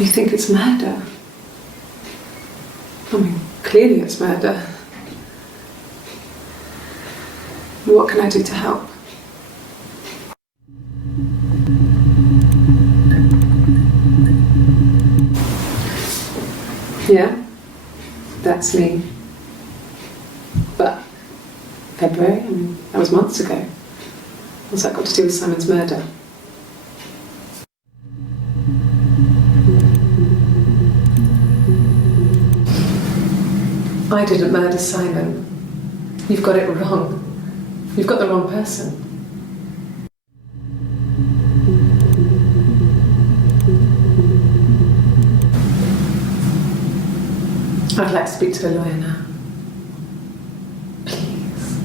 You think it's murder? I mean, clearly it's murder. What can I do to help? Yeah, that's me. But February, I mean, that was months ago. What's that got to do with Simon's murder? I didn't murder Simon. You've got it wrong. You've got the wrong person. I'd like to speak to a lawyer now. Please.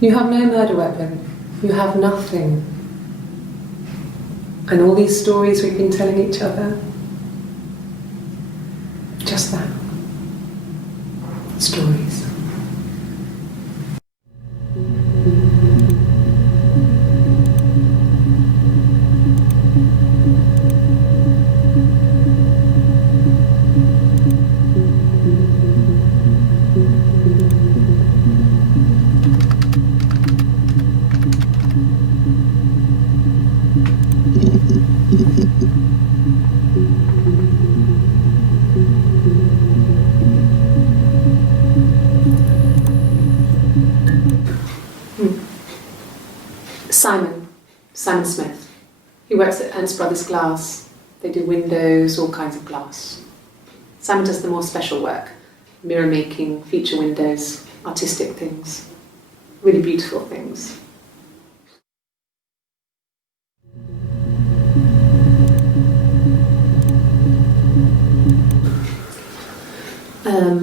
You have no murder weapon. You have nothing. And all these stories we've been telling each other, just that. Stories. Simon Smith. He works at Ernst Brothers Glass. They do windows, all kinds of glass. Simon does the more special work, mirror making, feature windows, artistic things, really beautiful things.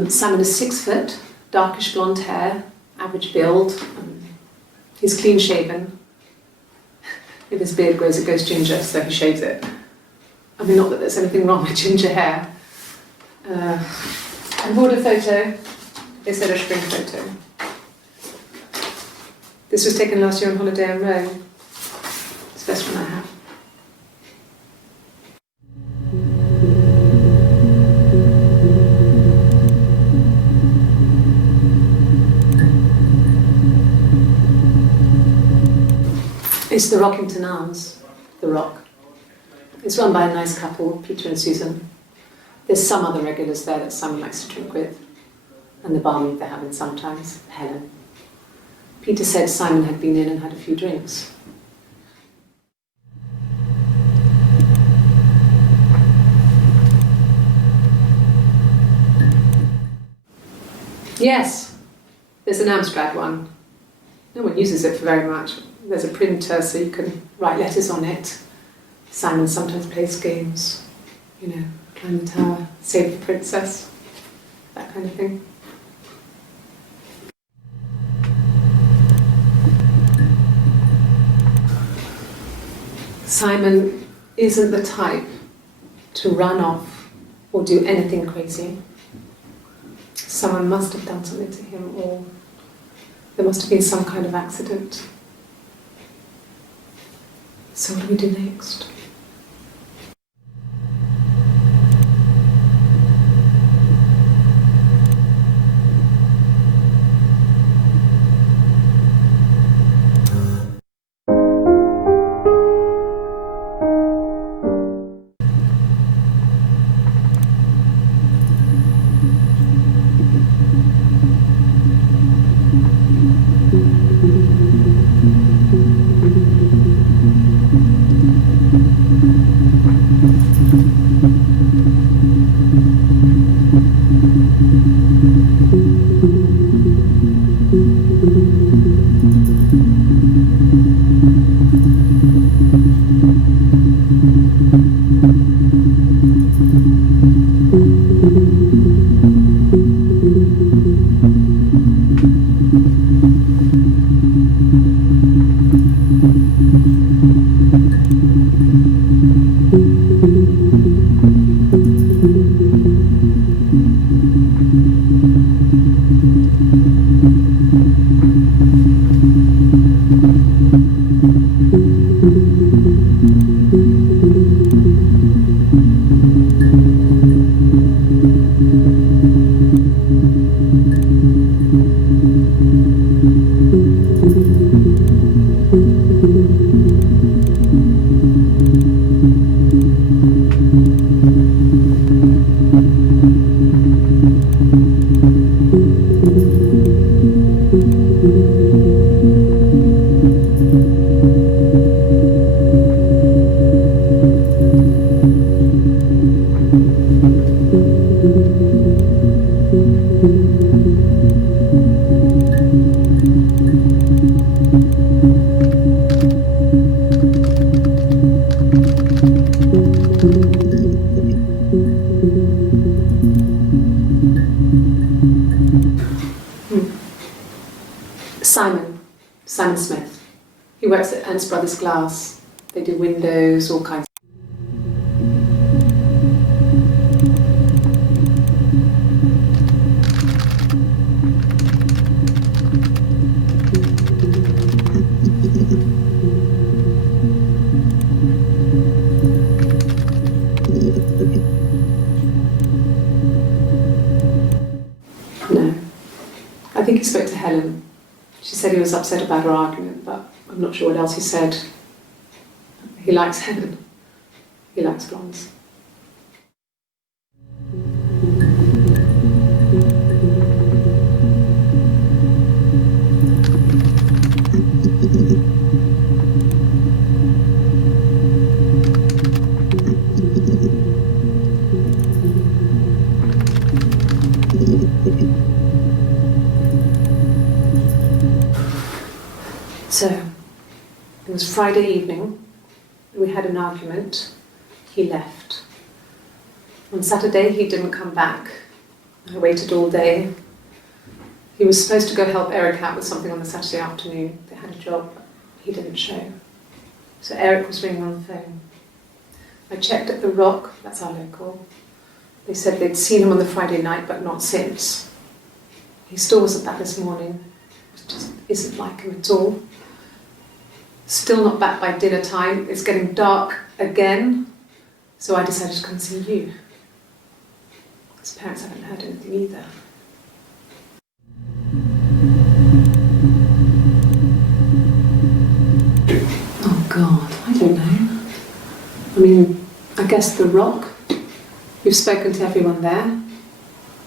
Simon is 6 foot, darkish blonde hair, average build. He's clean shaven. If his beard grows, it goes ginger, so he shaves it. I mean, not that there's anything wrong with ginger hair. I bought a photo. They said I should bring a photo. This was taken last year on holiday in Rome. It's the best one I have. It's the Rockington Arms, The Rock. It's run by a nice couple, Peter and Susan. There's some other regulars there that Simon likes to drink with, and the barmaid they're having sometimes, Helen. Peter said Simon had been in and had a few drinks. Yes, there's an Amstrad one. No one uses it for very much. There's a printer so you can write letters on it. Simon sometimes plays games, you know, climb the tower, save the princess, that kind of thing. Simon isn't the type to run off or do anything crazy. Someone must have done something to him, or there must have been some kind of accident. So what do we do next? Simon Smith. He works at Ernst Brothers Glass. They do windows, all kinds. No. I think he spoke to Helen. She said he was upset about her argument, but I'm not sure what else he said. He likes Helen. He likes blondes. So, it was Friday evening. We had an argument. He left. On Saturday, he didn't come back. I waited all day. He was supposed to go help Eric out with something on the Saturday afternoon. They had a job. He didn't show. So Eric was ringing on the phone. I checked at the Rock, that's our local. They said they'd seen him on the Friday night, but not since. He still wasn't back this morning. It just isn't like him at all. Still not back by dinner time. It's getting dark again. So I decided to come and see you. His parents haven't heard anything either. Oh God, I don't know. I mean, I guess the Rock. We've spoken to everyone there.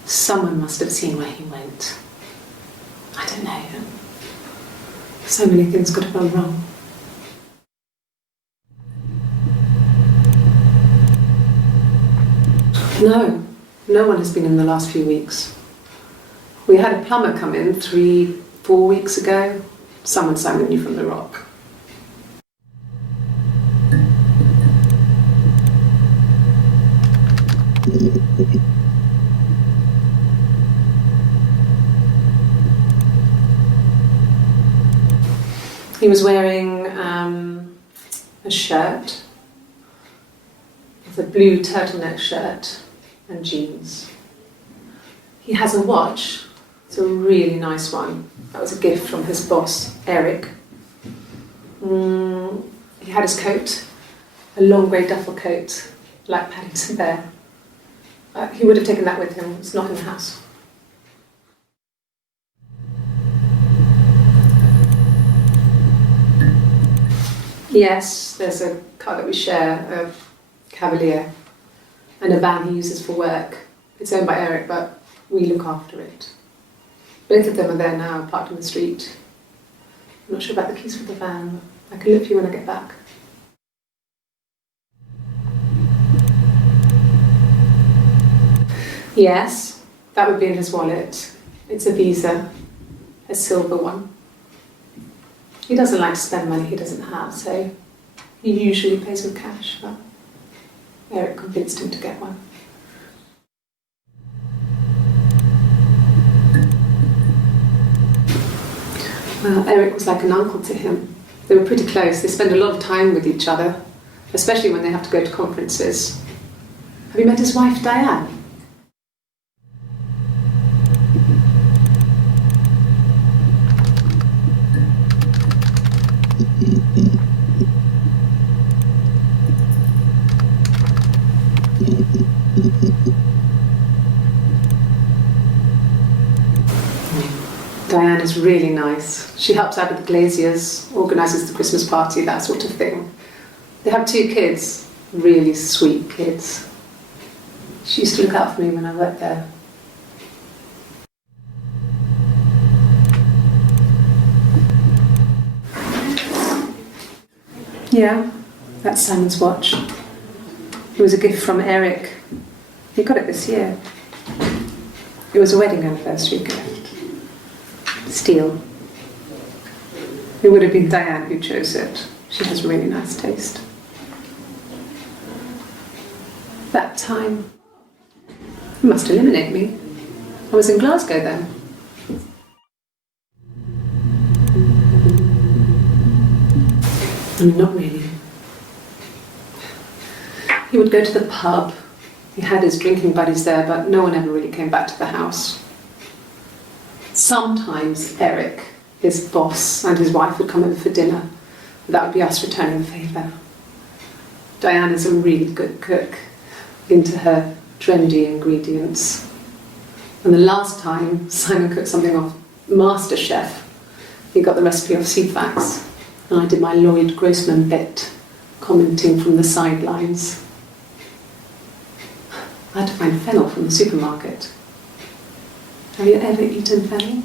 Someone must have seen where he went. I don't know. So many things could have gone wrong. No one has been in the last few weeks. We had a plumber come in 3-4 weeks ago. Someone Simon knew from the Rock. He was wearing a shirt, with a blue turtleneck shirt and jeans. He has a watch. It's a really nice one. That was a gift from his boss, Eric. He had his coat, a long grey duffel coat, like Paddington Bear. He would have taken that with him. It's not in the house. Yes, there's a car that we share, a Cavalier, and a van he uses for work. It's owned by Eric, but we look after it. Both of them are there now, parked on the street. I'm not sure about the keys for the van. I can look for you when I get back. Yes, that would be in his wallet. It's a Visa, a silver one. He doesn't like to spend money he doesn't have, so he usually pays with cash, but Eric convinced him to get one. Well, Eric was like an uncle to him. They were pretty close. They spend a lot of time with each other, especially when they have to go to conferences. Have you met his wife, Diane? Diane is really nice. She helps out with the glaziers, organises the Christmas party, that sort of thing. They have 2 kids, really sweet kids. She used to look out for me when I worked there. Yeah, that's Simon's watch. It was a gift from Eric. He got it this year. It was a wedding anniversary gift. Steel. It would have been Diane who chose it. She has really nice taste. That time, it must eliminate me. I was in Glasgow then. I mean, not really. He would go to the pub. He had his drinking buddies there, but no one ever really came back to the house. Sometimes Eric, his boss, and his wife would come over for dinner. That would be us returning the favour. Diana's a really good cook, into her trendy ingredients. And the last time Simon cooked something off MasterChef, he got the recipe off CFAX, and I did my Lloyd Grossman bit, commenting from the sidelines. I had to find fennel from the supermarket. Have you ever eaten fennel?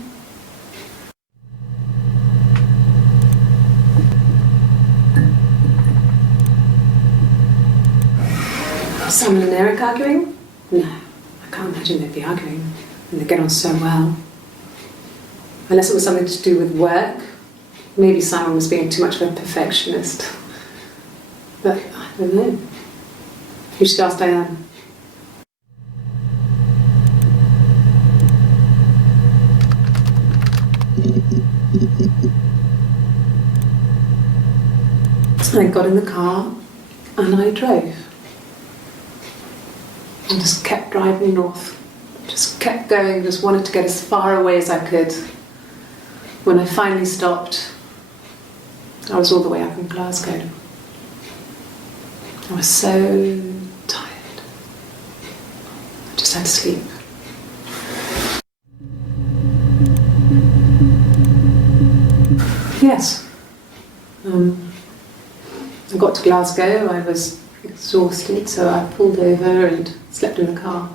Simon and Eric arguing? No, I can't imagine they'd be arguing. And they get on so well. Unless it was something to do with work. Maybe Simon was being too much of a perfectionist. But I don't know. You should ask Diane. So I got in the car and I drove. And just kept driving north. Just kept going, just wanted to get as far away as I could. When I finally stopped, I was all the way up in Glasgow. I was so tired. I just had to sleep. Yes. I got to Glasgow, I was exhausted, so I pulled over and slept in the car.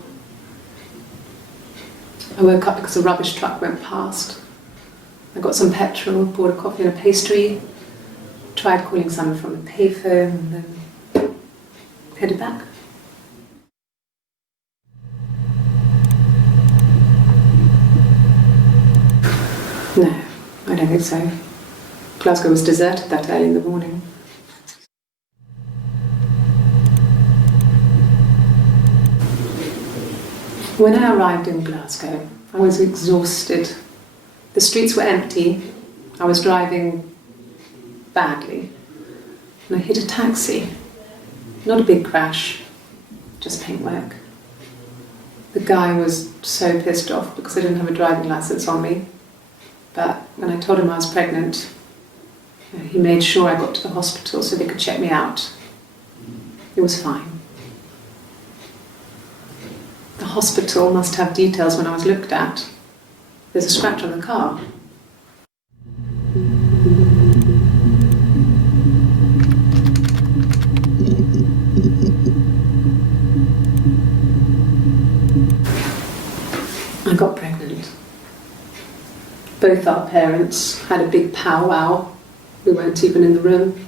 I woke up because a rubbish truck went past. I got some petrol, bought a coffee and a pastry, tried calling someone from a payphone, and then headed back. No, I don't think so. Glasgow was deserted that early in the morning. When I arrived in Glasgow, I was exhausted. The streets were empty. I was driving badly. And I hit a taxi. Not a big crash, just paintwork. The guy was so pissed off because I didn't have a driving license on me. But when I told him I was pregnant, he made sure I got to the hospital so they could check me out. It was fine. The hospital must have details when I was looked at. There's a scratch on the car. I got pregnant. Both our parents had a big powwow. We weren't even in the room.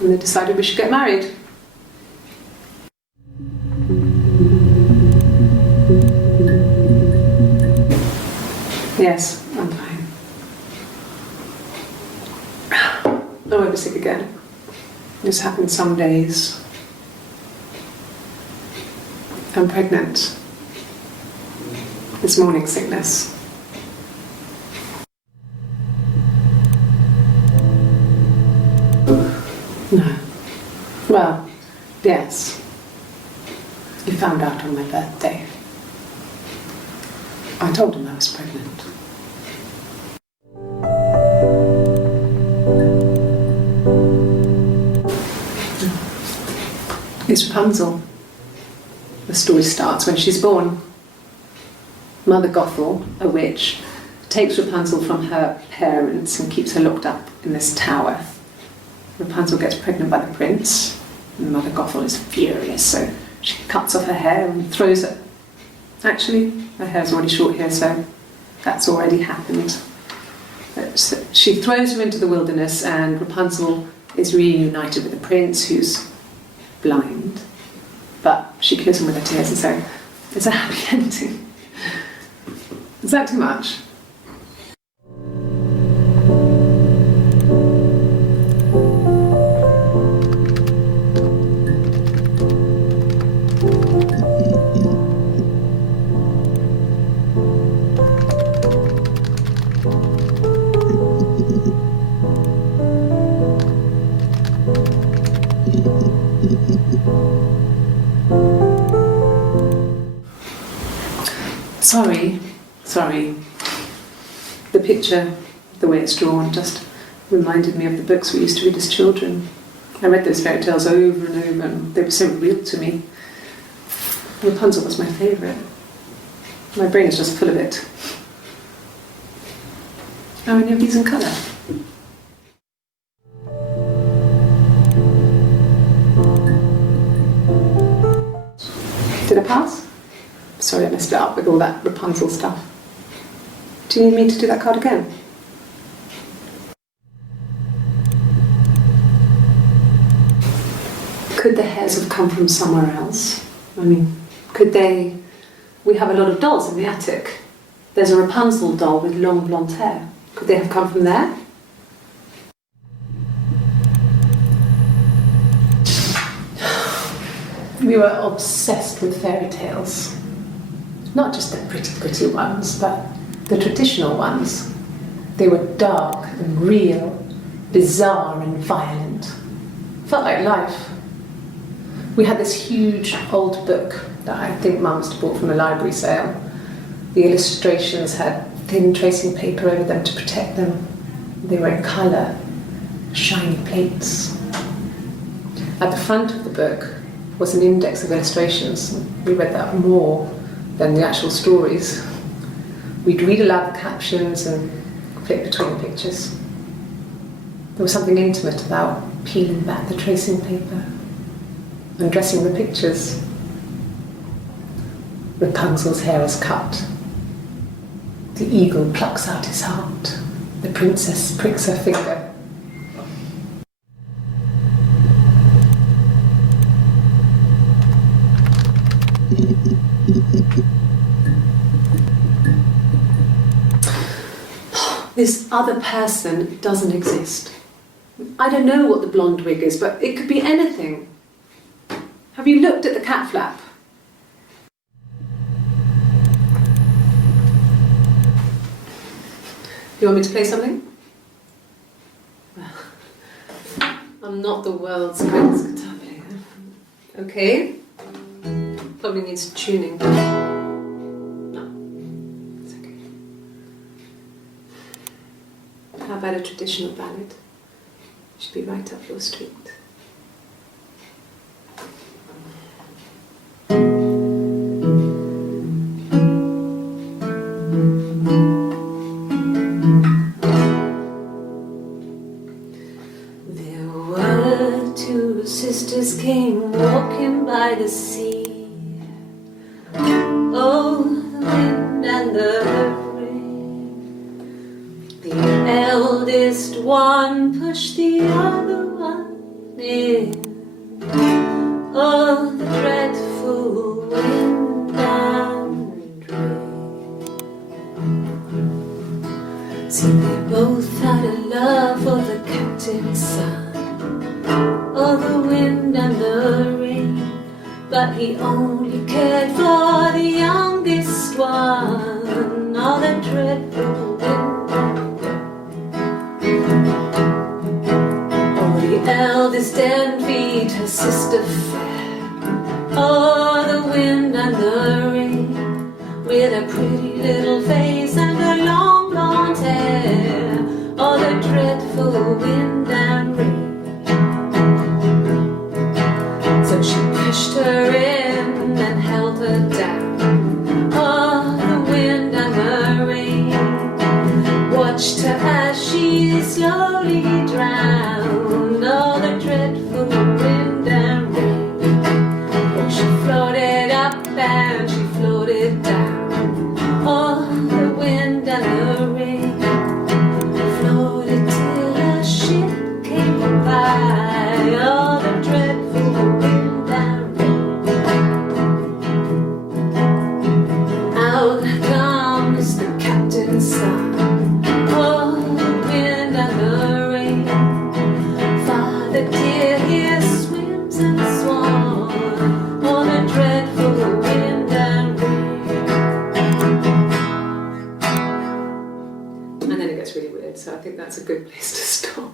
And they decided we should get married. Yes, I'm fine. I won't be sick again. This happens some days. I'm pregnant. It's morning sickness. No. Well, yes. You found out on my birthday. I told him I was pregnant. It's Rapunzel. The story starts when she's born. Mother Gothel, a witch, takes Rapunzel from her parents and keeps her locked up in this tower. Rapunzel gets pregnant by the prince, and Mother Gothel is furious, so she cuts off her hair and throws it. Actually, her hair's already short here, so that's already happened. So she throws her into the wilderness, and Rapunzel is reunited with the prince, who's blind. But she kills him with her tears, and so it's a happy ending. Is that too much? Sorry. The picture, the way it's drawn, just reminded me of the books we used to read as children. I read those fairy tales over and over, and they were so real to me. Rapunzel was my favourite. My brain is just full of it. Are any of these in colour? Did I pass? Sorry, I messed it up with all that Rapunzel stuff. Do you need me to do that card again? Could the hairs have come from somewhere else? I mean, could they... We have a lot of dolls in the attic. There's a Rapunzel doll with long blonde hair. Could they have come from there? We were obsessed with fairy tales. Not just the pretty ones, but the traditional ones. They were dark and real, bizarre and violent. Felt like life. We had this huge old book that I think Mum must have bought from a library sale. The illustrations had thin tracing paper over them to protect them. They were in colour, shiny plates. At the front of the book was an index of illustrations. We read that more than the actual stories. We'd read aloud the captions and flip between the pictures. There was something intimate about peeling back the tracing paper, undressing the pictures. Rapunzel's hair is cut. The eagle plucks out his heart. The princess pricks her finger. This other person doesn't exist. I don't know what the blonde wig is, but it could be anything. Have you looked at the cat flap? You want me to play something? Well, I'm not the world's greatest guitar player. Okay. Probably needs tuning. No, it's okay. How about a traditional ballad? Should be right up your street. Sisters came walking by the sea. Oh, the wind and the rain. The eldest one pushed the other one in. Oh, the dreadful wind and rain. See, they both had a love for the captain's son. Oh, the wind and the rain, but he only cared for the youngest one. Oh, the dreadful wind and rain. Oh, the eldest envied her sister fair. Oh, the wind and the rain, with a pretty little face and her long blonde hair. Oh, the dreadful wind and rain. She pushed her in and held her down. Oh, the wind and the rain watched her as she slowly drowned. Oh, the dreadful wind and rain. Oh, she floated up and she floated down. Oh, the wind and the rain floated till a ship came by. Oh, the dreadful wind. So I think that's a good place to stop.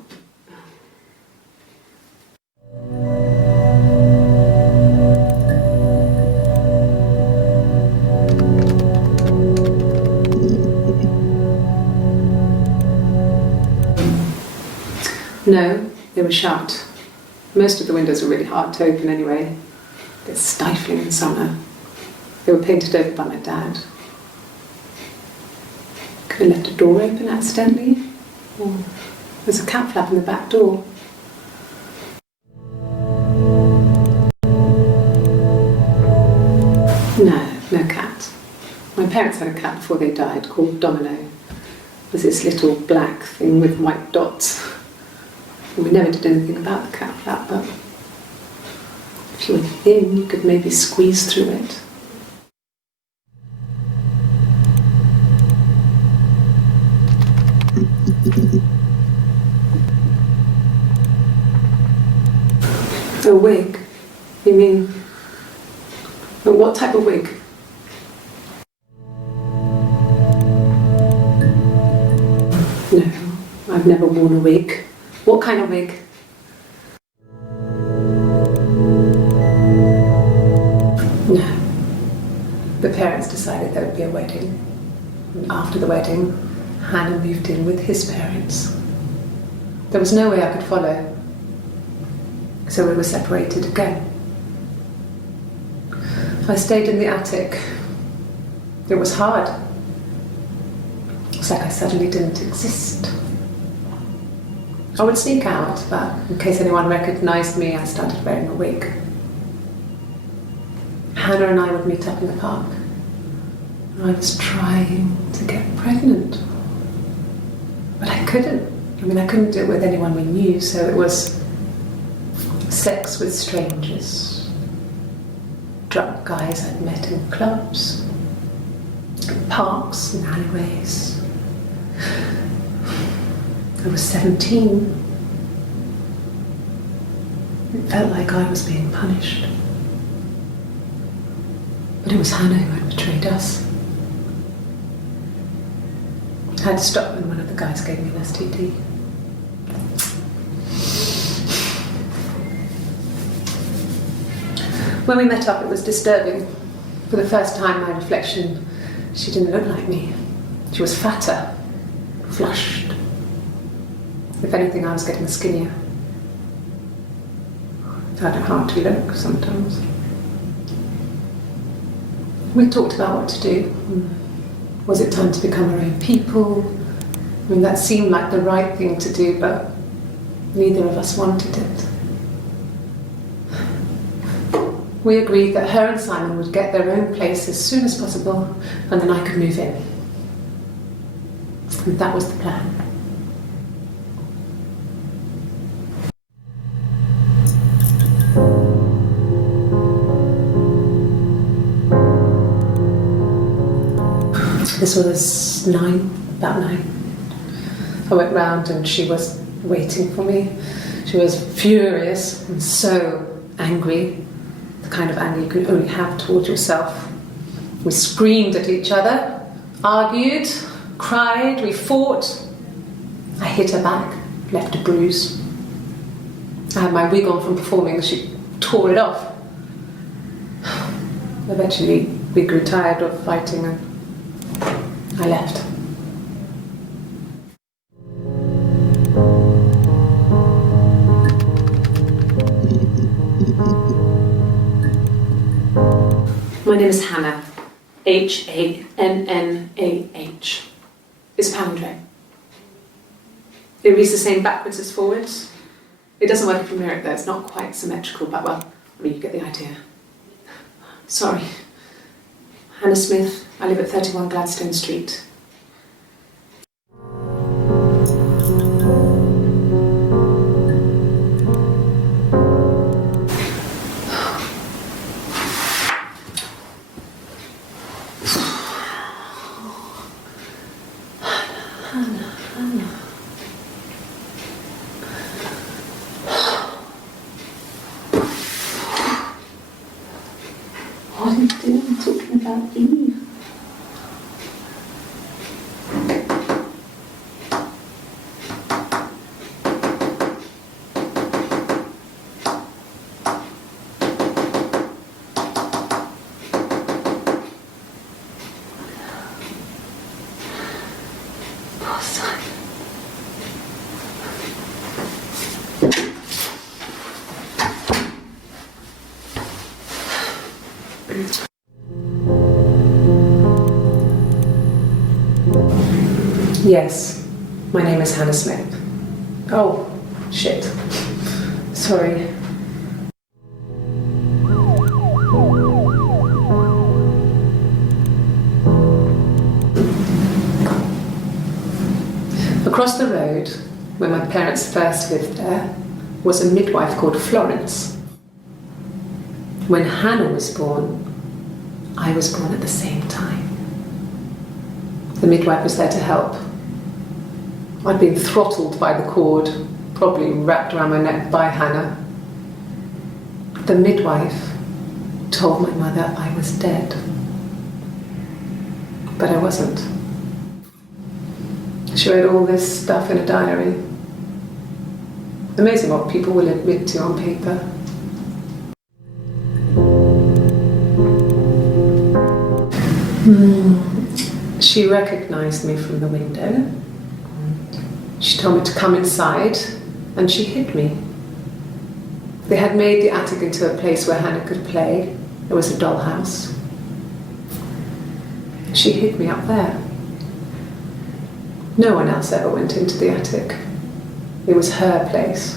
No, they were shut. Most of the windows were really hard to open anyway. They're stifling in summer. They were painted over by my dad. Could have left a door open accidentally. Or there's a cat flap in the back door. No cat. My parents had a cat before they died called Domino. It was this little black thing with white dots. And we never did anything about the cat flap, but if you were thin, you could maybe squeeze through it. A wig? You mean, what type of wig? No, I've never worn a wig. What kind of wig? No. The parents decided there would be a wedding. And after the wedding, Hannah moved in with his parents. There was no way I could follow. So we were separated again. I stayed in the attic. It was hard. It's like I suddenly didn't exist. I would sneak out, but in case anyone recognized me, I started wearing a wig. Hannah and I would meet up in the park. I was trying to get pregnant. But I couldn't. I mean, I couldn't do it with anyone we knew, so it was sex with strangers. Drunk guys I'd met in clubs, parks and alleyways. I was 17. It felt like I was being punished. But it was Hannah who had betrayed us. I had to stop when one of the guys gave me an STD. When we met up, it was disturbing. For the first time, my reflection, she didn't look like me. She was fatter, flushed. If anything, I was getting skinnier. I found it hard to look sometimes. We talked about what to do. Was it time to become our own people? I mean, that seemed like the right thing to do, but neither of us wanted it. We agreed that her and Simon would get their own place as soon as possible, and then I could move in. And that was the plan. This was about 9. I went round and she was waiting for me. She was furious and so angry. The kind of anger you can only have towards yourself. We screamed at each other, argued, cried, we fought. I hit her back, left a bruise. I had my wig on from performing and she tore it off. Eventually we grew tired of fighting and I left. My name is Hannah, H-A-N-N-A-H. It's palindrome. It reads the same backwards as forwards. It doesn't work if you mirror it though, it's not quite symmetrical, but well, I mean, you get the idea. Sorry. Hannah Smith, I live at 31 Gladstone Street. What are you doing talking about Eve? Poor Simon. Yes, my name is Hannah Smith. Oh, shit. Sorry. Across the road, where my parents first lived there, was a midwife called Florence. When Hannah was born, I was born at the same time. The midwife was there to help. I'd been throttled by the cord, probably wrapped around my neck by Hannah. The midwife told my mother I was dead, but I wasn't. She wrote all this stuff in a diary. Amazing what people will admit to on paper. She recognized me from the window. She told me to come inside, and she hid me. They had made the attic into a place where Hannah could play. There was a dollhouse. She hid me up there. No one else ever went into the attic. It was her place.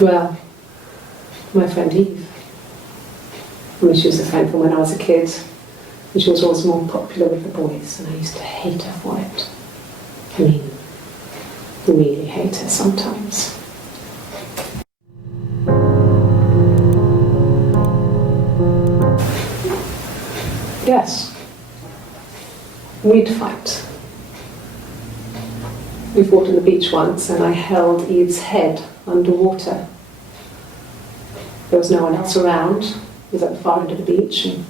Well, my friend Eve. I mean, she was a friend from when I was a kid, and she was always more popular with the boys, and I used to hate her for it. I mean, really hate her sometimes. Yes, we'd fight. We fought on the beach once, and I held Eve's head underwater. There was no one else around. It was at the far end of the beach, and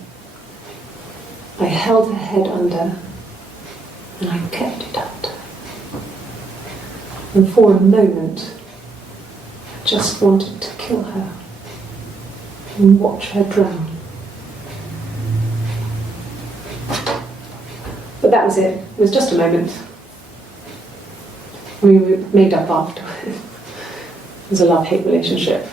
I held her head under, and I kept it under. And for a moment, I just wanted to kill her and watch her drown. But that was it. It was just a moment. We made up afterwards. It was a love-hate relationship.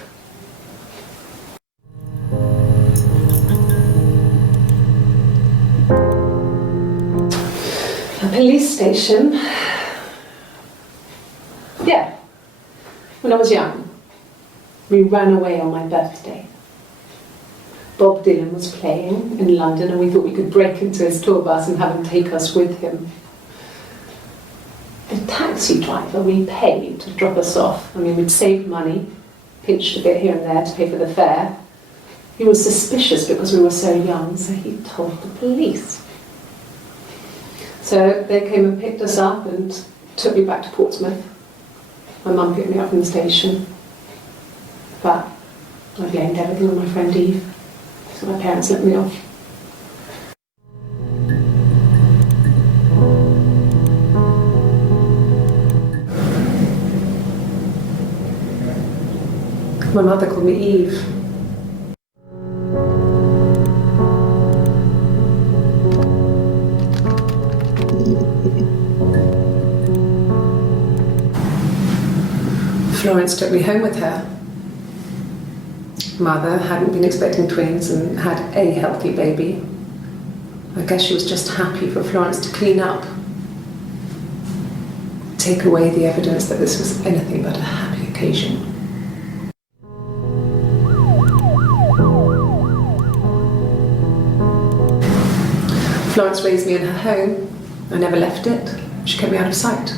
A police station. Yeah. When I was young, we ran away on my birthday. Bob Dylan was playing in London, and we thought we could break into his tour bus and have him take us with him. The taxi driver we paid to drop us off, I mean, we'd saved money, pinched a bit here and there to pay for the fare. He was suspicious because we were so young, so he told the police. So they came and picked us up and took me back to Portsmouth. My mum picked me up from the station. But I blamed everything on my friend Eve, so my parents let me off. My mother called me Eve. Florence took me home with her. Mother hadn't been expecting twins and had a healthy baby. I guess she was just happy for Florence to clean up, take away the evidence that this was anything but a happy occasion. Florence raised me in her home. I never left it. She kept me out of sight.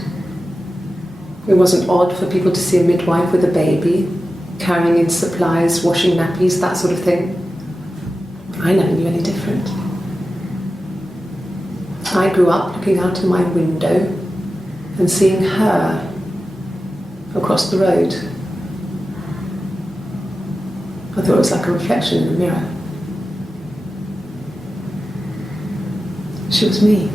It wasn't odd for people to see a midwife with a baby, carrying in supplies, washing nappies, that sort of thing. I never knew any different. I grew up looking out of my window and seeing her across the road. I thought it was like a reflection in the mirror. She was me.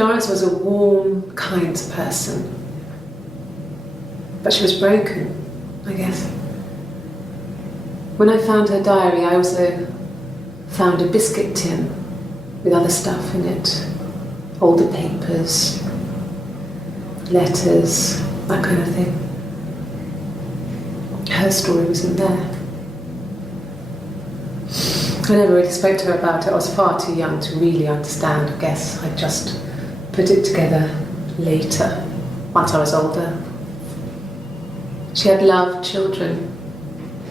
Florence was a warm, kind person. But she was broken, I guess. When I found her diary, I also found a biscuit tin with other stuff in it. Older papers, letters, that kind of thing. Her story wasn't there. I never really spoke to her about it. I was far too young to really understand, I guess. I just put it together later, once I was older. She had loved children,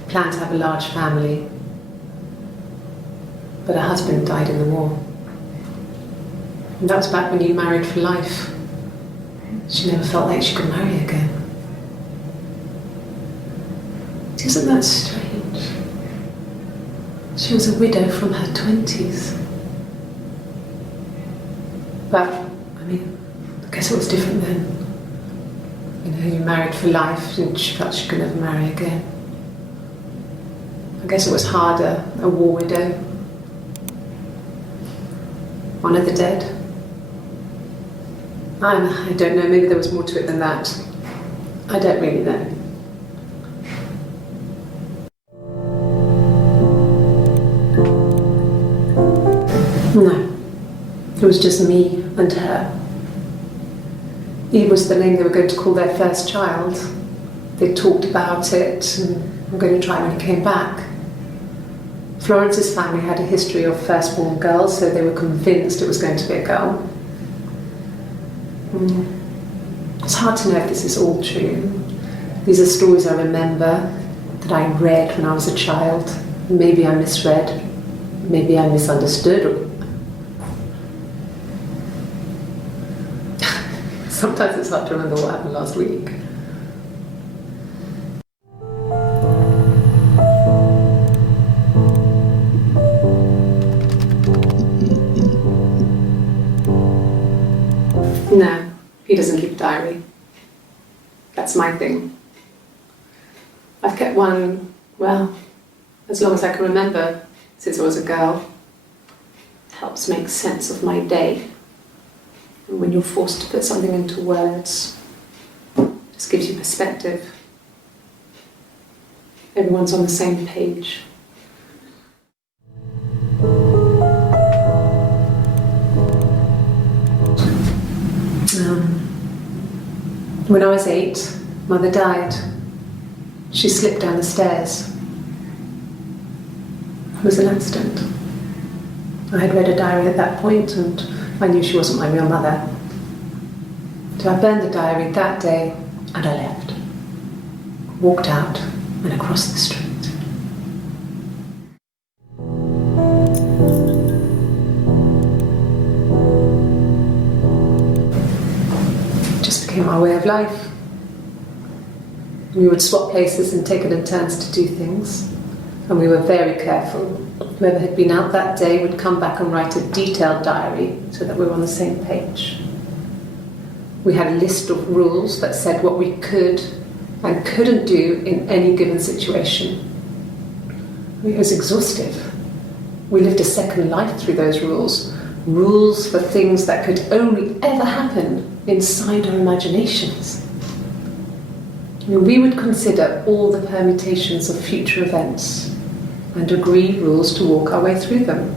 planned to have a large family, but her husband died in the war. And that was back when you married for life. She never felt like she could marry again. Isn't that strange? She was a widow from her 20s. But, I mean, I guess it was different then. You know, you married for life and she felt she could never marry again. I guess it was harder, a war widow. One of the dead. I don't know, maybe there was more to it than that. I don't really know. No, it was just me and her. Eve was the name they were going to call their first child. They talked about it and were going to try when he came back. Florence's family had a history of firstborn girls, so they were convinced it was going to be a girl. It's hard to know if this is all true. These are stories I remember, that I read when I was a child. Maybe I misread, maybe I misunderstood. Sometimes it's hard to remember what happened last week. No, he doesn't keep a diary. That's my thing. I've kept one, well, as long as I can remember, since I was a girl. It helps make sense of my day. And when you're forced to put something into words, it just gives you perspective. Everyone's on the same page. When I was 8, Mother died. She slipped down the stairs. It was an accident. I had read a diary at that point and I knew she wasn't my real mother. So I burned the diary that day and I left. Walked out and across the street. It just became our way of life. We would swap places and take it in turns to do things. And we were very careful. Whoever had been out that day would come back and write a detailed diary so that we were on the same page. We had a list of rules that said what we could and couldn't do in any given situation. It was exhaustive. We lived a second life through those rules. Rules for things that could only ever happen inside our imaginations. We would consider all the permutations of future events and agree rules to walk our way through them.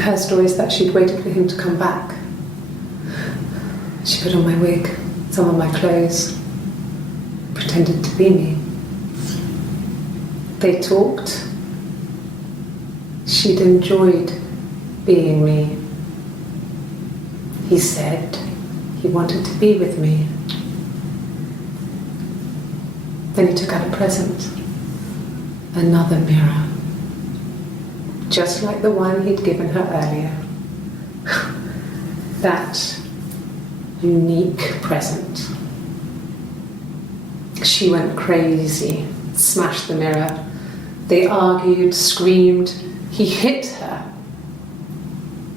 Her story is that she'd waited for him to come back. She put on my wig, some of my clothes, pretended to be me. They talked. She'd enjoyed being me. He said he wanted to be with me. Then he took out a present. Another mirror. Just like the one he'd given her earlier. That unique present. She went crazy, smashed the mirror. They argued, screamed. He hit her.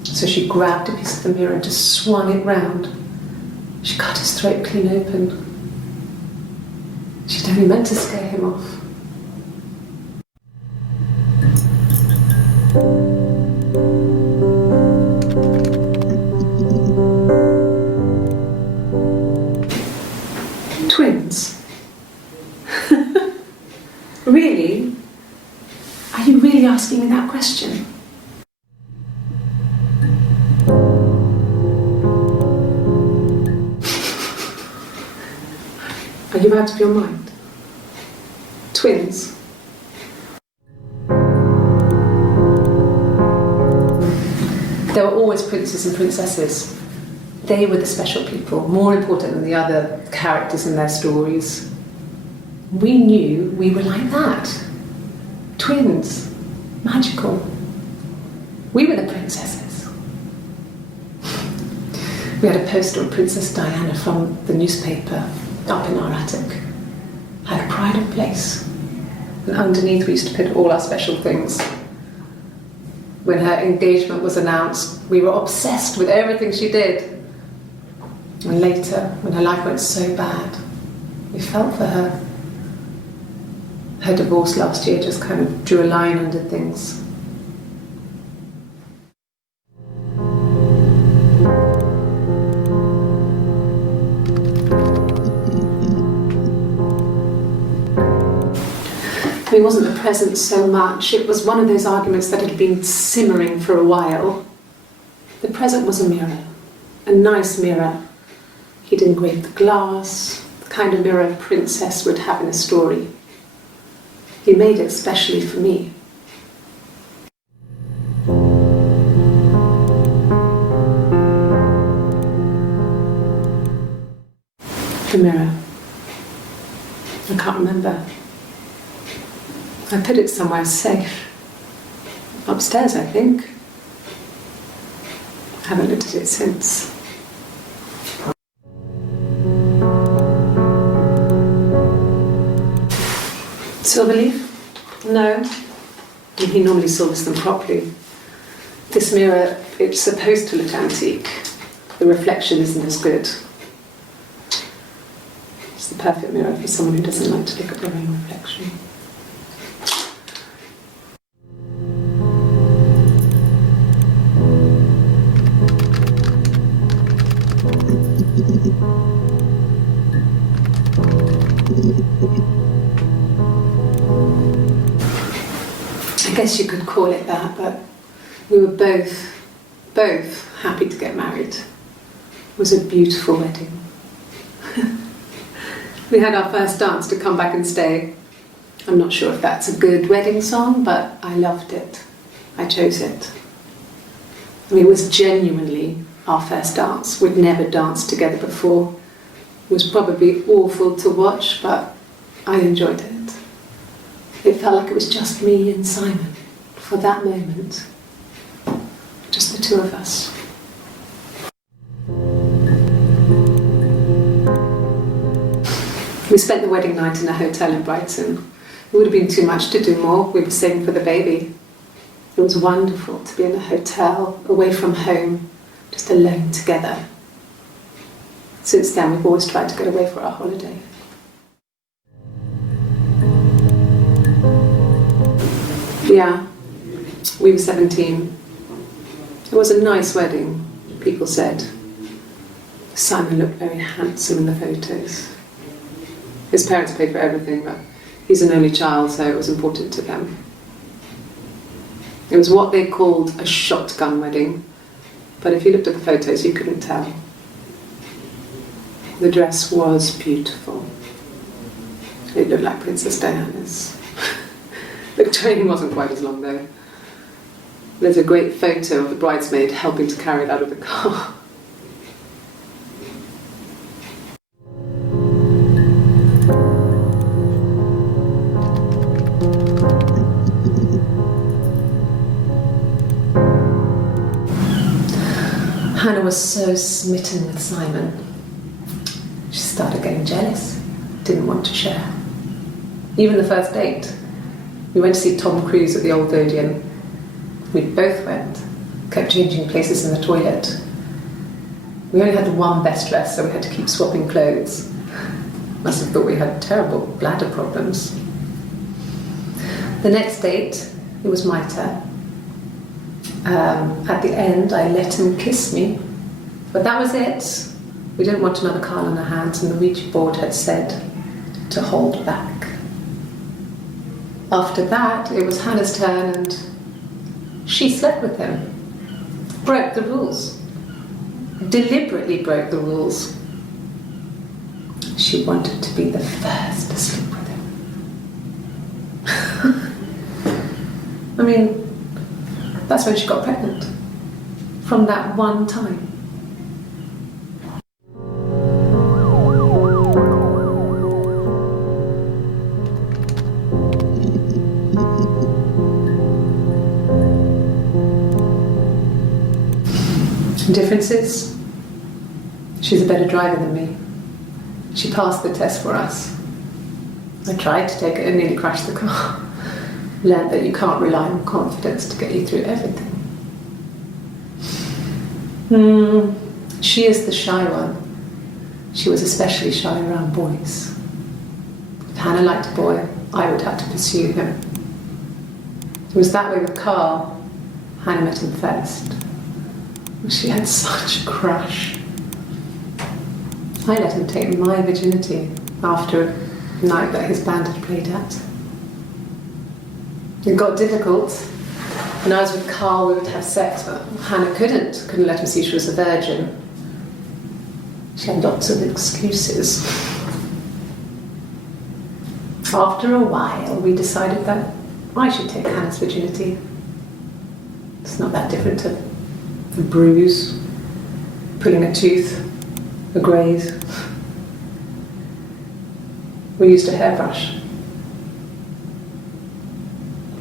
So she grabbed a piece of the mirror and just swung it round. She cut his throat clean open. She'd only meant to scare him off. Twins? Really? Are you really asking me that question? Are you out of your mind? Twins? There were always princes and princesses. They were the special people, more important than the other characters in their stories. We knew we were like that. Twins. Magical. We were the princesses. We had a poster of Princess Diana from the newspaper up in our attic. Had a pride of place. And underneath we used to put all our special things. When her engagement was announced, we were obsessed with everything she did. And later, when her life went so bad, we felt for her. Her divorce last year just kind of drew a line under things. It wasn't the present so much, it was one of those arguments that had been simmering for a while. The present was a mirror, a nice mirror. He'd engraved the glass, the kind of mirror a princess would have in a story. He made it specially for me. The mirror. I can't remember. I put it somewhere safe. Upstairs, I think. I haven't looked at it since. Silverleaf? No. He normally silvers them properly. This mirror, it's supposed to look antique. The reflection isn't as good. It's the perfect mirror for someone who doesn't like to look at their own reflection. I guess you could call it that, but we were both happy to get married. It was a beautiful wedding. We had our first dance to Come Back and Stay. I'm not sure if that's a good wedding song, but I loved it. I chose it. I mean, it was genuinely our first dance. We'd never danced together before. It was probably awful to watch, but I enjoyed it. It felt like it was just me and Simon for that moment. Just the two of us. We spent the wedding night in a hotel in Brighton. It would have been too much to do more. We were saving for the baby. It was wonderful to be in a hotel, away from home, just alone together. Since then, we've always tried to get away for our holiday. Yeah, we were 17. It was a nice wedding, people said. Simon looked very handsome in the photos. His parents paid for everything, but he's an only child, so it was important to them. It was what they called a shotgun wedding, but if you looked at the photos, you couldn't tell. The dress was beautiful. It looked like Princess Diana's. The training wasn't quite as long though. There's a great photo of the bridesmaid helping to carry it out of the car. Hannah was so smitten with Simon. She started getting jealous, didn't want to share. Even the first date. We went to see Tom Cruise at the Old Odeon. We both went, kept changing places in the toilet. We only had the one best dress, so we had to keep swapping clothes. Must have thought we had terrible bladder problems. The next date, it was my turn. At the end, I let him kiss me, but that was it. We didn't want another Carl on our hands, and the Ouija board had said to hold back. After that, it was Hannah's turn, and she slept with him. Broke the rules. Deliberately broke the rules. She wanted to be the first to sleep with him. I mean, that's when she got pregnant. From that one time. Differences? She's a better driver than me. She passed the test for us. I tried to take it and nearly crashed the car. Learned that you can't rely on confidence to get you through everything. She is the shy one. She was especially shy around boys. If Hannah liked a boy, I would have to pursue him. It was that way with Carl. Hannah met him first. She had such a crush. I let him take my virginity after a night that his band had played at. It got difficult. When I was with Carl, we would have sex, but Hannah couldn't let him see she was a virgin. She had lots of excuses. After a while, we decided that I should take Hannah's virginity. It's not that different to a bruise, pulling a tooth, a graze. We used a hairbrush.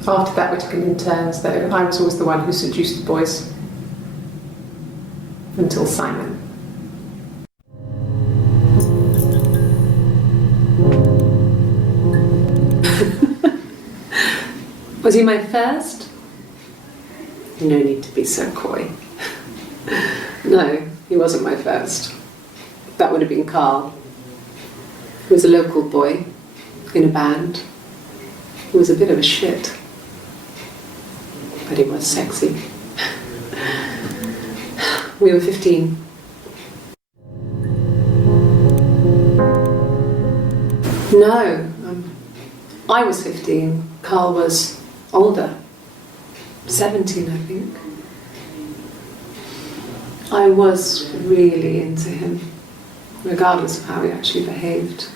After that, we took it in turns, though. I was always the one who seduced the boys. Until Simon. Was he my first? No need to be so coy. No, he wasn't my first. That would have been Carl. He was a local boy in a band. He was a bit of a shit. But he was sexy. We were 15. No, I was 15. Carl was older. 17, I think. I was really into him, regardless of how he actually behaved.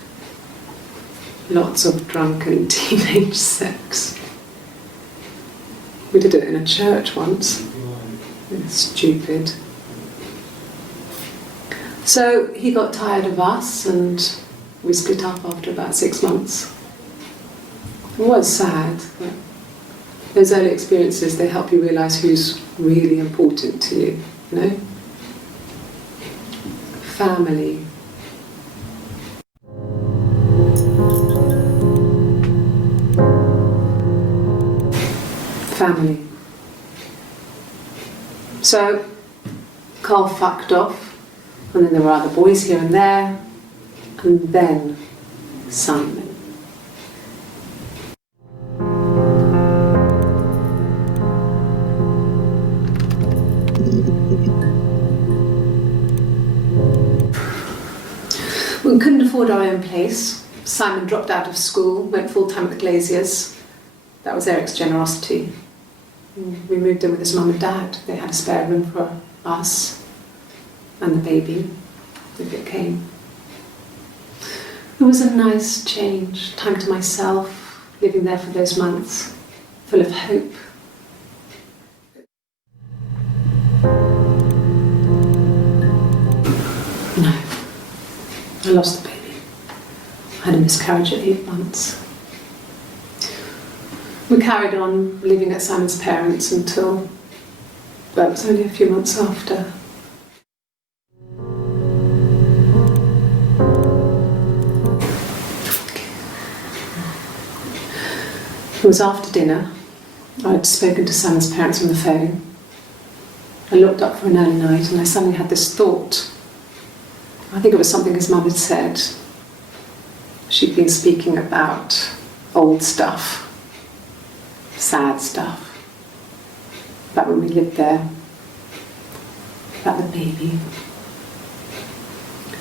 Lots of drunken teenage sex. We did it in a church once. It was stupid. So he got tired of us and we split up after about 6 months. It was sad, but those early experiences, they help you realise who's really important to you, you know? Family. Family. So, Carl fucked off, and then there were other boys here and there, and then Simon. We couldn't afford our own place. Simon dropped out of school, went full-time at the Glaziers. That was Eric's generosity. We moved in with his mum and dad. They had a spare room for us and the baby, if it came. It was a nice change, time to myself, living there for those months, full of hope. No, I lost the baby. I had a miscarriage at 8 months. We carried on living at Simon's parents until, well, it was only a few months after. It was after dinner. I'd spoken to Simon's parents on the phone. I looked up for an early night and I suddenly had this thought. I think it was something his mum had said. She'd been speaking about old stuff, sad stuff, about when we lived there, about the baby.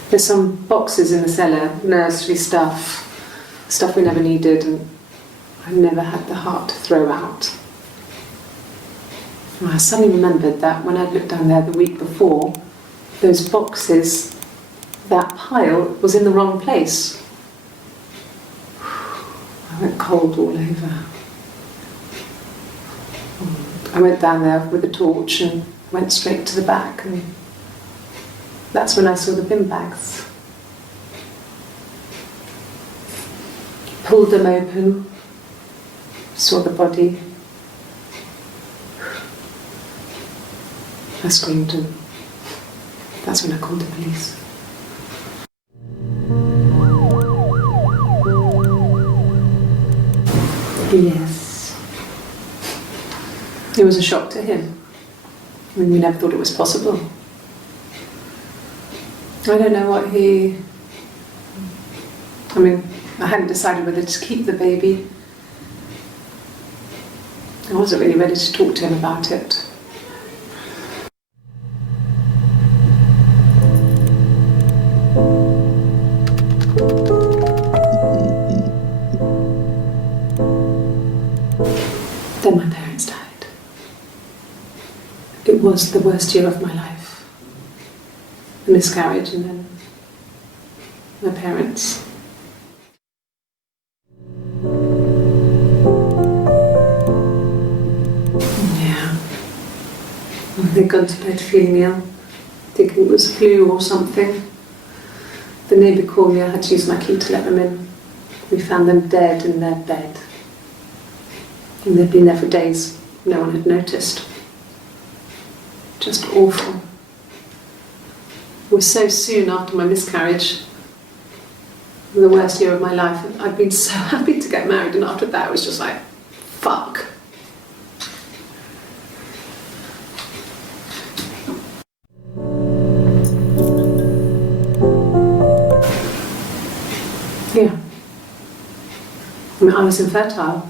There's some boxes in the cellar, nursery stuff we never needed, and I never had the heart to throw out. And I suddenly remembered that when I'd looked down there the week before, those boxes, that pile was in the wrong place. I went cold all over. I went down there with a torch and went straight to the back, and that's when I saw the bin bags. Pulled them open, saw the body. I screamed, and that's when I called the police. Yes. It was a shock to him. I mean, we never thought it was possible. I don't know what he... I mean, I hadn't decided whether to keep the baby. I wasn't really ready to talk to him about it. Then my parents died. It was the worst year of my life. A miscarriage, and then my parents. Yeah. They'd gone to bed feeling ill, thinking it was flu or something. The neighbour called me, I had to use my key to let them in. We found them dead in their bed. And they'd been there for days. No one had noticed. Just awful. It was so soon after my miscarriage, the worst year of my life. I'd been so happy to get married, and after that it was just like, fuck. Yeah. I mean, I was infertile.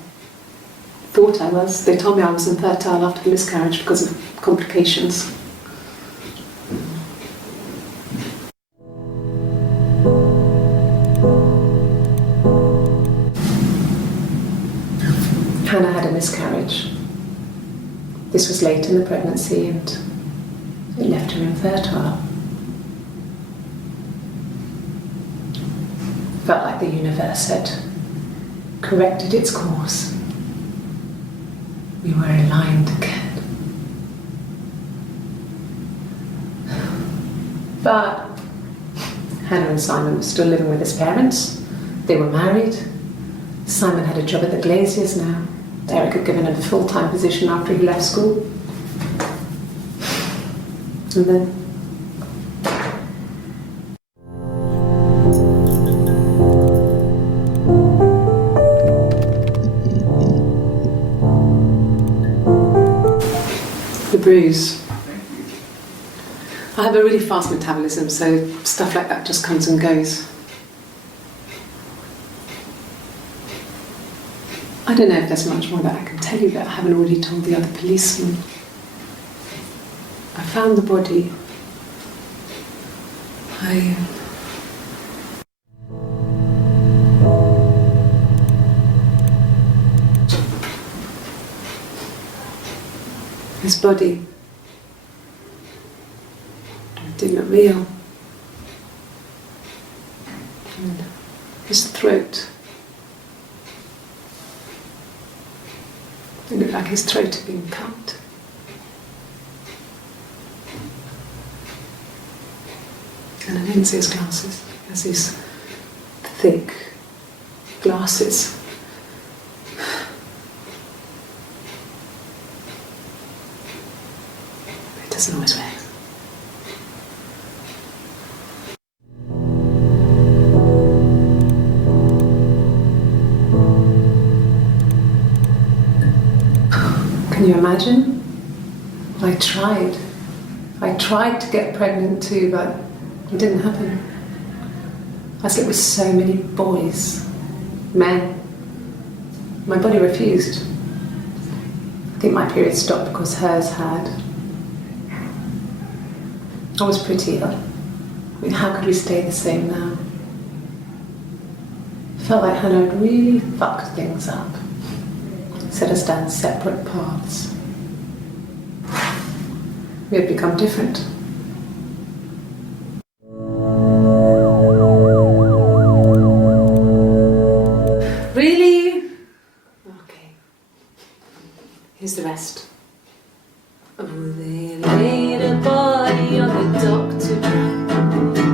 Thought I was. They told me I was infertile after the miscarriage because of complications. Hannah had a miscarriage. This was late in the pregnancy, and it left her infertile. Felt like the universe had corrected its course. We were aligned again. But Hannah and Simon were still living with his parents. They were married. Simon had a job at the Glaziers now. Eric had given him a full-time position after he left school. And then the bruise. I have a really fast metabolism, so stuff like that just comes and goes. I don't know if there's much more that I can tell you that I haven't already told the other policemen. I found the body. His body. It didn't look real. And his throat. It looked like his throat had been cut. And I didn't see his glasses. He has these thick glasses. He doesn't always wear them. Can you imagine? I tried to get pregnant too, but It didn't happen. I slept with so many boys, men. My body refused. I think my period stopped because hers had. I was pretty ill. I mean, how could we stay the same now? Felt like Hannah had really fucked things up. Set us down separate paths. We had become different. Really? Okay. Here's the rest. Oh, they laid a body on the doctor dry.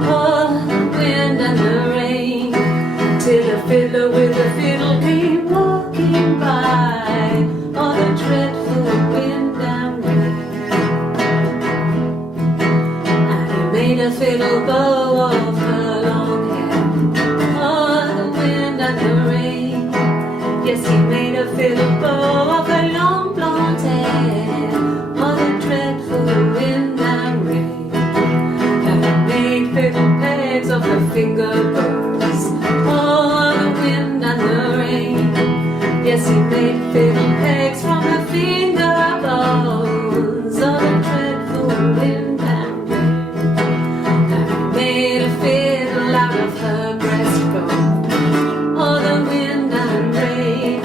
Oh, the wind and the rain, till a fiddler with a fiddle came walking by. Oh, the dreadful wind and rain. And he made a fiddle bow of her long hair. Oh, the wind and the rain. Yes, he made a fiddle bow of her long blonde hair. Oh, the dreadful wind and rain. And he made fiddle pegs of her finger bows. Oh, the wind and the rain. Yes, he made fiddle pegs from her finger bows. Oh, the dreadful wind and rain. And he made a fiddle out of her breastbone. Oh, the wind and rain.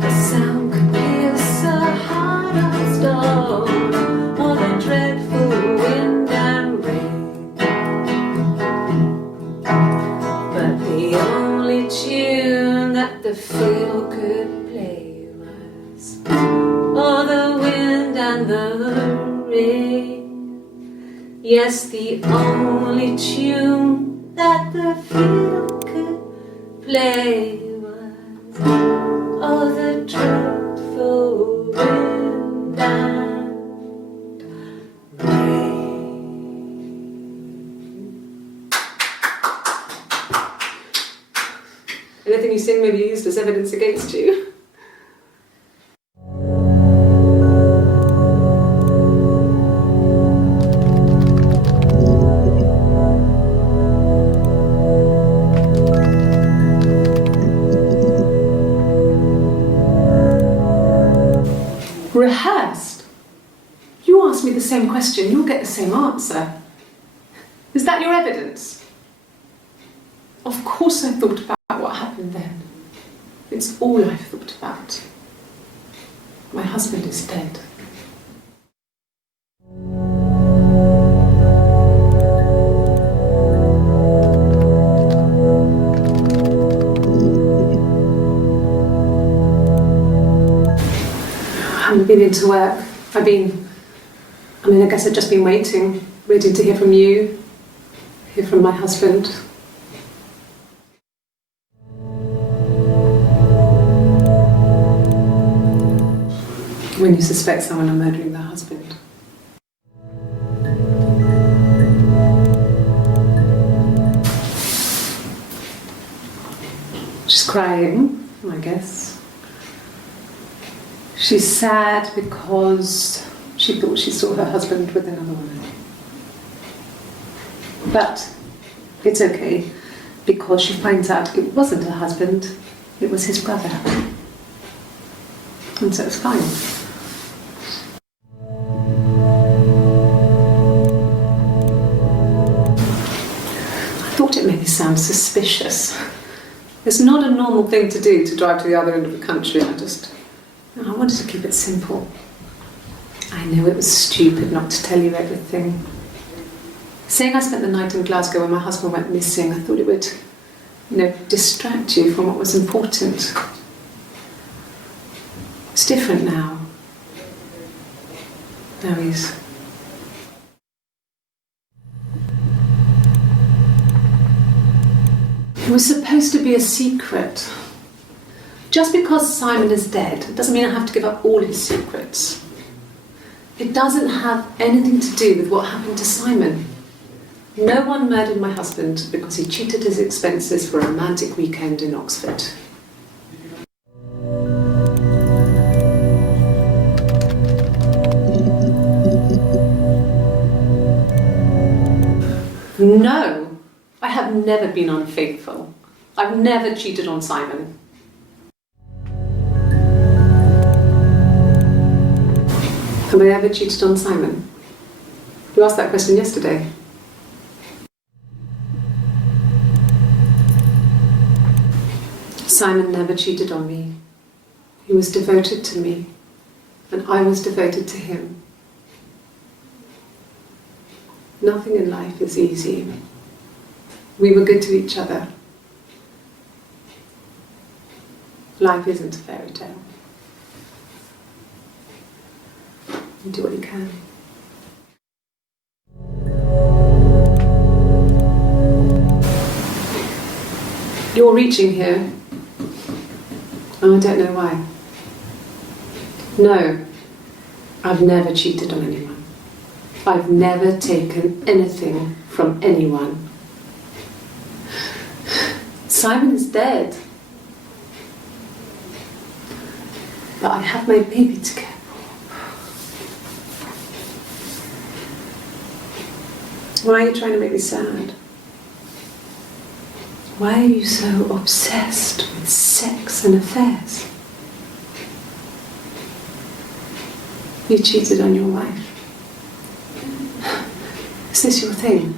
The sound could pierce a heart of stone. Oh, the dreadful wind and rain. But the only tune that the fiddle could play was oh, the wind and the rain. Yes, the only tune that the fiddle could play was oh, the dreadful wind and rain. Anything you sing may be used as evidence against you. Rehearsed? You ask me the same question, you'll get the same answer. Is that your evidence? Of course I thought about what happened then. It's all I've thought about. My husband is dead. I haven't been into work. I guess I've just been waiting, ready to hear from you, hear from my husband. When you suspect someone of murdering their husband. She's crying, I guess. She's sad because she thought she saw her husband with another woman. But it's okay, because she finds out it wasn't her husband, it was his brother. And so it's fine. I thought it made me sound suspicious. It's not a normal thing to do, to drive to the other end of the country. I wanted to keep it simple. I know it was stupid not to tell you everything. Saying I spent the night in Glasgow when my husband went missing, I thought it would, distract you from what was important. It's different now. Now he's... It was supposed to be a secret. Just because Simon is dead doesn't mean I have to give up all his secrets. It doesn't have anything to do with what happened to Simon. No one murdered my husband because he cheated his expenses for a romantic weekend in Oxford. No, I have never been unfaithful. I've never cheated on Simon. Have I ever cheated on Simon? You asked that question yesterday. Simon never cheated on me. He was devoted to me, and I was devoted to him. Nothing in life is easy. We were good to each other. Life isn't a fairy tale. You do what you can. You're reaching here, and I don't know why. No, I've never cheated on anyone. I've never taken anything from anyone. Simon is dead. But I have my baby to care for. Why are you trying to make me sad? Why are you so obsessed with sex and affairs? You cheated on your wife. Is this your thing?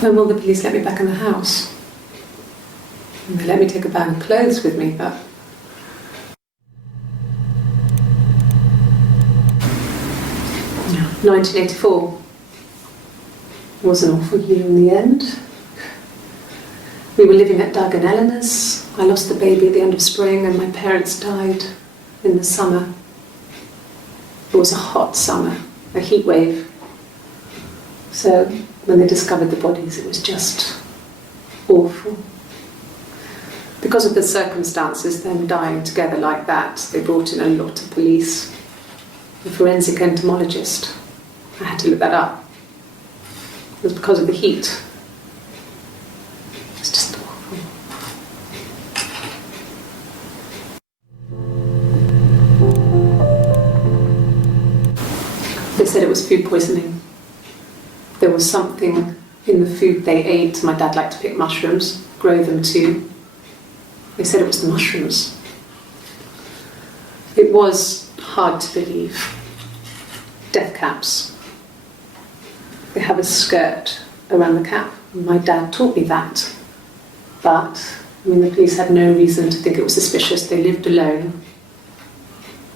When will the police let me back in the house? And they let me take a bag of clothes with me, but... No. 1984 was an awful year in the end. We were living at Doug and Eleanor's. I lost the baby at the end of spring and my parents died in the summer. It was a hot summer, a heat wave. So when they discovered the bodies, it was just awful. Because of the circumstances, them dying together like that, they brought in a lot of police. A forensic entomologist. I had to look that up. It was because of the heat. It was just awful. They said it was food poisoning. There was something in the food they ate. My dad liked to pick mushrooms, grow them too. They said it was the mushrooms. It was hard to believe. Death caps. They have a skirt around the cap. My dad taught me that. But, the police had no reason to think it was suspicious. They lived alone.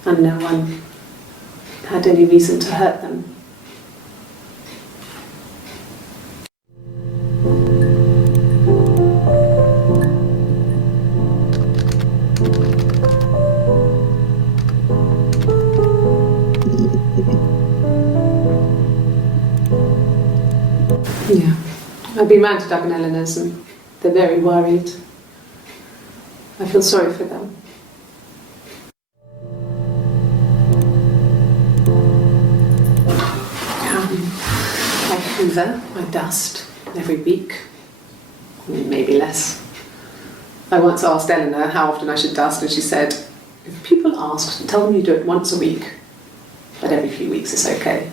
And no one had any reason to hurt them. Yeah, I've been round to Doug and Eleanor's and they're very worried. I feel sorry for them. I hoover, I dust every week, maybe less. I once asked Eleanor how often I should dust and she said, if people ask, tell them you do it once a week, but every few weeks is okay.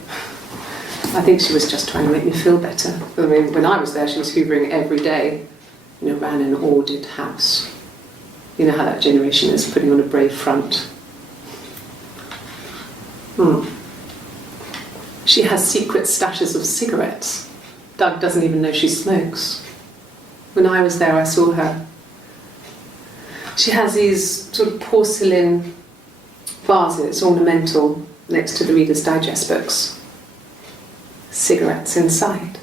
I think she was just trying to make me feel better. When I was there, she was hoovering every day. Ran an ordered house. You know how that generation is, putting on a brave front. She has secret stashes of cigarettes. Doug doesn't even know she smokes. When I was there, I saw her. She has these sort of porcelain vases, ornamental, next to the Reader's Digest books. Cigarettes inside.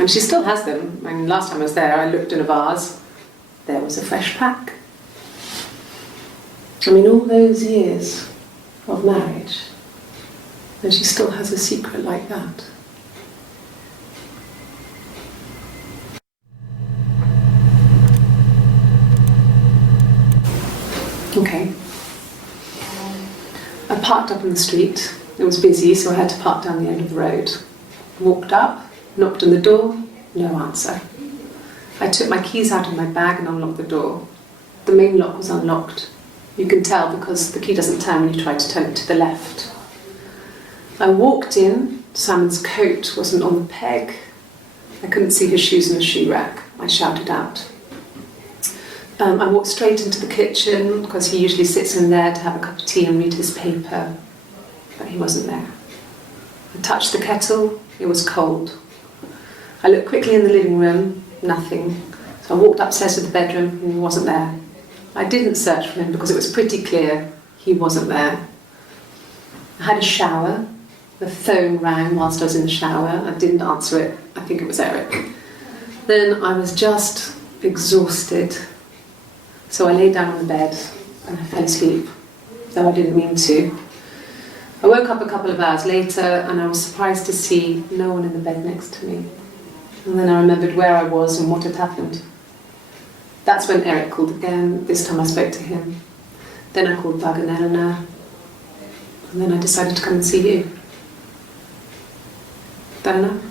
And she still has them. Last time I was there, I looked in a vase. There was a fresh pack. All those years of marriage, and she still has a secret like that. Okay. I parked up on the street It was busy, so I had to park down the end of the road. Walked up, knocked on the door, no answer. I took my keys out of my bag and unlocked the door. The main lock was unlocked. You can tell because the key doesn't turn when you try to turn it to the left. I walked in, Simon's coat wasn't on the peg. I couldn't see his shoes in the shoe rack. I shouted out. I walked straight into the kitchen because he usually sits in there to have a cup of tea and read his paper, but he wasn't there. I touched the kettle, it was cold. I looked quickly in the living room, nothing. So I walked upstairs to the bedroom and he wasn't there. I didn't search for him because it was pretty clear he wasn't there. I had a shower. The phone rang whilst I was in the shower. I didn't answer it. I think it was Eric. Then I was just exhausted. So I lay down on the bed and I fell asleep, though I didn't mean to. I woke up a couple of hours later and I was surprised to see no one in the bed next to me. And then I remembered where I was and what had happened. That's when Eric called again. This time I spoke to him. Then I called Doug and Eleanor. And then I decided to come and see you. That enough?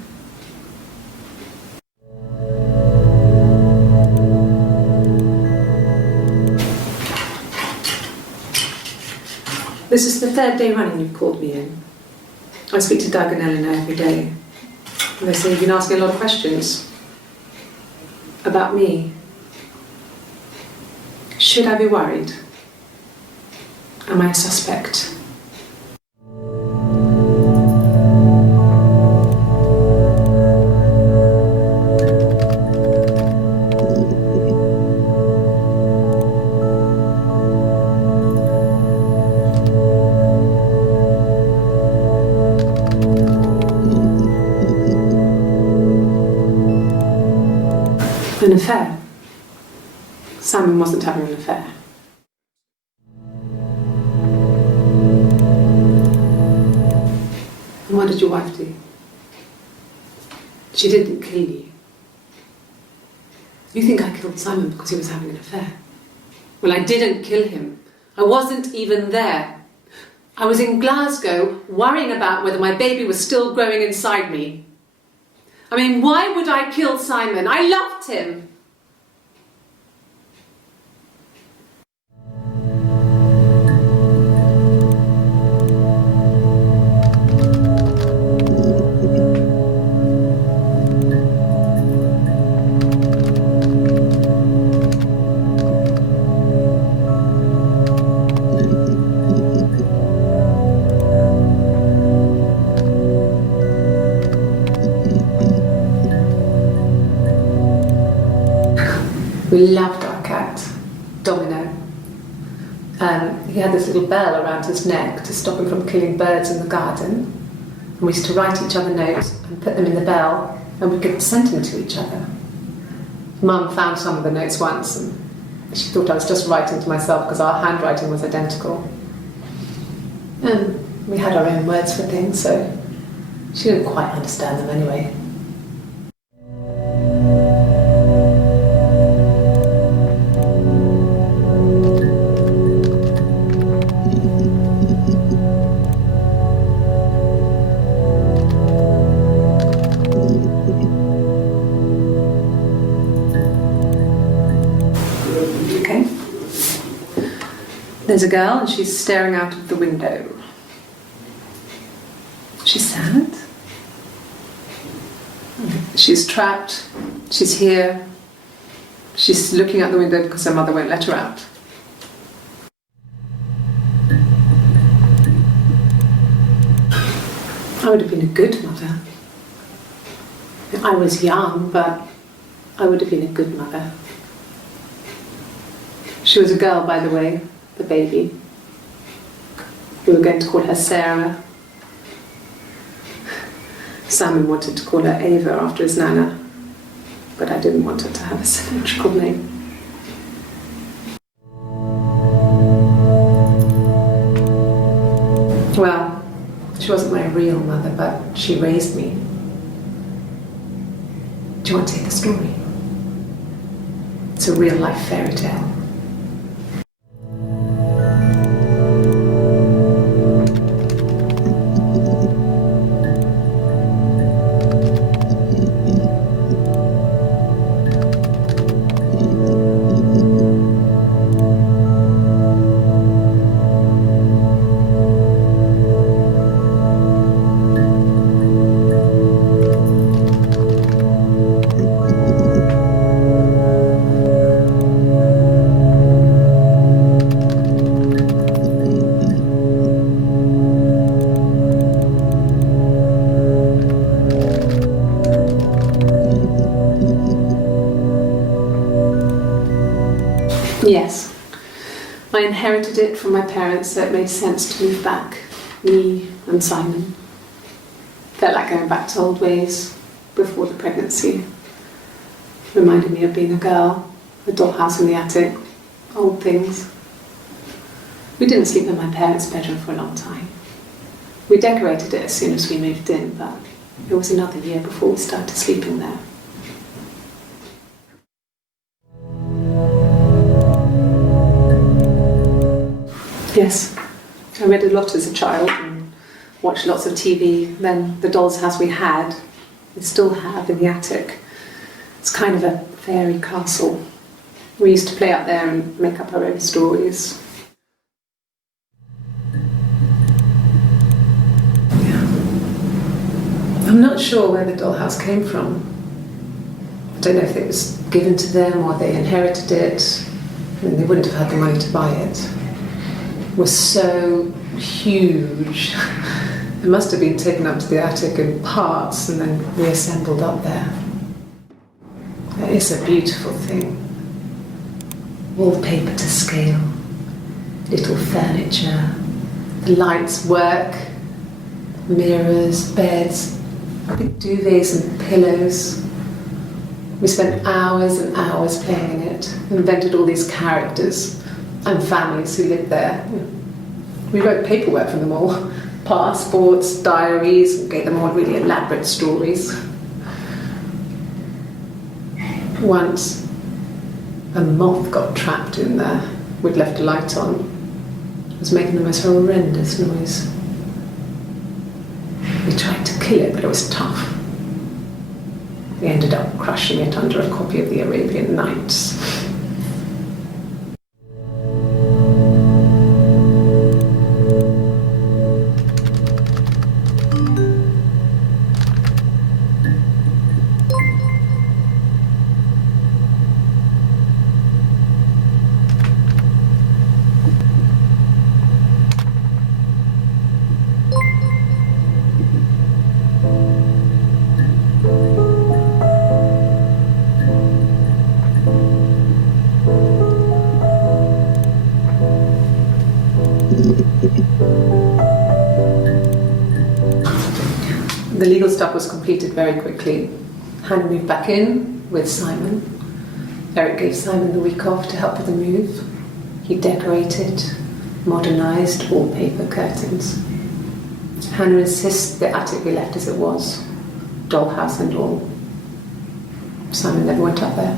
This is the third day running you've called me in. I speak to Doug and Eleanor every day. And they say you've been asking a lot of questions. About me. Should I be worried? Am I a suspect? An affair. Simon wasn't having an affair. And what did your wife do? She didn't kill you. You think I killed Simon because he was having an affair? Well, I didn't kill him. I wasn't even there. I was in Glasgow worrying about whether my baby was still growing inside me. I mean, why would I kill Simon? I loved him. We loved our cat, Domino. He had this little bell around his neck to stop him from killing birds in the garden. And we used to write each other notes and put them in the bell, and we could send them to each other. Mum found some of the notes once, and she thought I was just writing to myself because our handwriting was identical. And we had our own words for things, so she didn't quite understand them anyway. There's a girl and she's staring out of the window. She's sad. She's trapped. She's here. She's looking out the window because her mother won't let her out. I would have been a good mother. I was young, but I would have been a good mother. She was a girl, by the way. The baby. We were going to call her Sarah. Simon wanted to call her Ava after his nana, but I didn't want her to have a symmetrical name. Well, she wasn't my real mother, but she raised me. Do you want to hear the story? It's a real life fairy tale. inherited it from my parents, so it made sense to move back, me and Simon. Felt like going back to old ways before the pregnancy. Reminded me of being a girl, a dollhouse in the attic, old things. We didn't sleep in my parents' bedroom for a long time. We decorated it as soon as we moved in, but it was another year before we started sleeping there. Yes, I read a lot as a child and watched lots of TV. Then the doll's house we still have in the attic. It's kind of a fairy castle. We used to play out there and make up our own stories. Yeah. I'm not sure where the dollhouse came from. I don't know if it was given to them or they inherited it. I mean, they wouldn't have had the money to buy it. It was so huge. It must have been taken up to the attic in parts and then reassembled up there. It's a beautiful thing. Wallpaper to scale, little furniture, the lights work, mirrors, beds, big duvets and pillows. We spent hours and hours playing in it, invented all these characters and families who lived there. We wrote paperwork for them all, passports, diaries, and gave them all really elaborate stories. Once, a moth got trapped in there. We'd left a light on. It was making the most horrendous noise. We tried to kill it, but it was tough. We ended up crushing it under a copy of the Arabian Nights. The legal stuff was completed very quickly. Hannah moved back in with Simon. Eric gave Simon the week off to help with the move. He decorated, modernised wallpaper, curtains. Hannah insists the attic we left as it was, dollhouse and all. Simon never went up there.